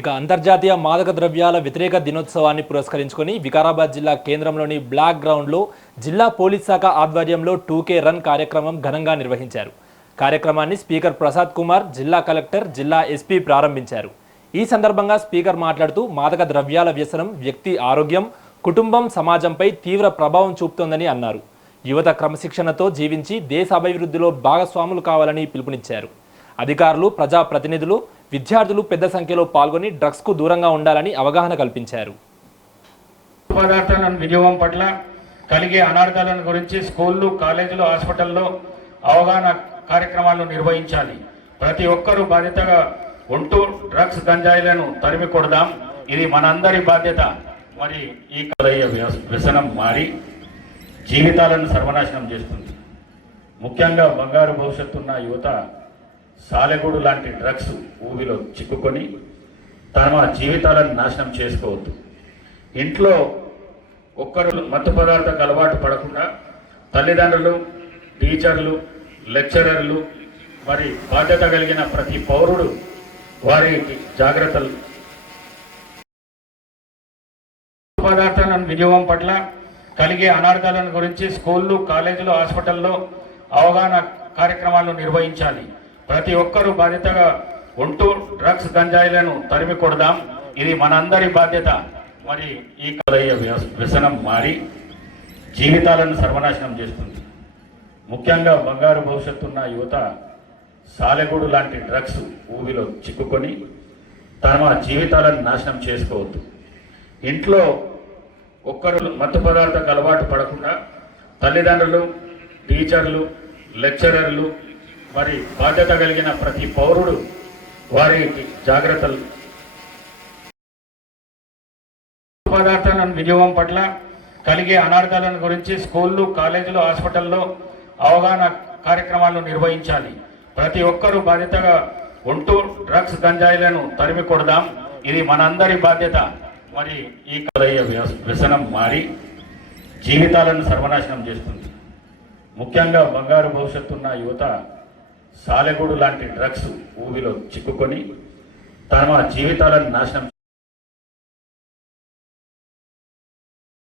ఇక అంతర్జాతీయ మాదక ద్రవ్యాల వ్యతిరేక దినోత్సవాన్ని పురస్కరించుకొని వికారాబాద్ జిల్లా కేంద్రంలోని బ్లాక్ గ్రౌండ్లో జిల్లా పోలీస్ శాఖ ఆధ్వర్యంలో 2K రన్ కార్యక్రమం ఘనంగా నిర్వహించారు. కార్యక్రమాన్ని స్పీకర్ ప్రసాద్ కుమార్, జిల్లా కలెక్టర్, జిల్లా ఎస్పీ ప్రారంభించారు. ఈ సందర్భంగా స్పీకర్ మాట్లాడుతూ మాదక ద్రవ్యాల వ్యసనం వ్యక్తి ఆరోగ్యం, కుటుంబం, సమాజంపై తీవ్ర ప్రభావం చూపుతోందని అన్నారు. యువత క్రమశిక్షణతో జీవించి దేశ అభివృద్ధిలో భాగస్వాములు కావాలని పిలుపునిచ్చారు. అధికారులు, ప్రజాప్రతినిధులు, విద్యార్థులు పెద్ద సంఖ్యలో పాల్గొని డ్రగ్స్ కు దూరంగా ఉండాలని అవగాహన కల్పించారు. పదార్థాలను వినియోగం పట్ల కలిగే అనార్థాలను గురించి స్కూళ్ళు, కాలేజీలు, హాస్పిటల్లో అవగాహన కార్యక్రమాలు నిర్వహించాలి. ప్రతి ఒక్కరూ బాధ్యతగా ఉంటూ డ్రగ్స్, గంజాయిలను తరిమి కొడదాం. ఇది మనందరి బాధ్యత. మరి ఈ వ్యసనం మారి జీవితాలను సర్వనాశనం చేస్తుంది. ముఖ్యంగా బంగారు భవిష్యత్తున్న యువత సాలెగూడు లాంటి డ్రగ్స్ ఊబిలో చిక్కుకొని తమ జీవితాలను నాశనం చేసుకోవద్దు. ఇంట్లో ఒక్కరు మత్తు పదార్థాలకు అలవాటు పడకుండా తల్లిదండ్రులు, టీచర్లు, లెక్చరర్లు మరి బాధ్యత కలిగిన ప్రతి పౌరుడు వారికి జాగ్రత్తలు పదార్థాలను వినియోగం పట్ల కలిగే అనార్థాలను గురించి స్కూళ్ళు, కాలేజీలు, హాస్పిటల్లో అవగాహన కార్యక్రమాలు నిర్వహించాలి. ప్రతి ఒక్కరూ బాధ్యతగా ఉంటూ డ్రగ్స్, గంజాయిలను తరిమి కొడదాం. ఇది మనందరి బాధ్యత. మరి ఈ వ్యసనం మారి జీవితాలను సర్వనాశనం చేస్తుంది. ముఖ్యంగా బంగారు భవిష్యత్తున్న యువత సాలెగూడు లాంటి డ్రగ్స్ ఊబిలో చిక్కుకొని తమ జీవితాలను నాశనం చేసుకోవద్దు. ఇంట్లో ఒక్కరు మత్తు పదార్థాలకు అలవాటు పడకుండా తల్లిదండ్రులు, టీచర్లు, లెక్చరర్లు మరి బాధ్యత కలిగిన ప్రతి పౌరుడు వారికి జాగ్రత్తలు పదార్థాలను వినియోగం పట్ల కలిగే అనార్థాలను గురించి స్కూళ్ళు, కాలేజీలు, హాస్పిటల్లో అవగాహన కార్యక్రమాలు నిర్వహించాలి. ప్రతి ఒక్కరూ బాధ్యతగా ఉంటూ డ్రగ్స్, గంజాయిలను తరిమి కొడదాం. ఇది మనందరి బాధ్యత. మరి ఈ వ్యసనం మారి జీవితాలను సర్వనాశనం చేస్తుంది. ముఖ్యంగా బంగారు భవిష్యత్తున్న యువత సాలెగూడు లాంటి డ్రగ్స్ ఊబిలో చిక్కుకొని తమ జీవితాలను నాశనం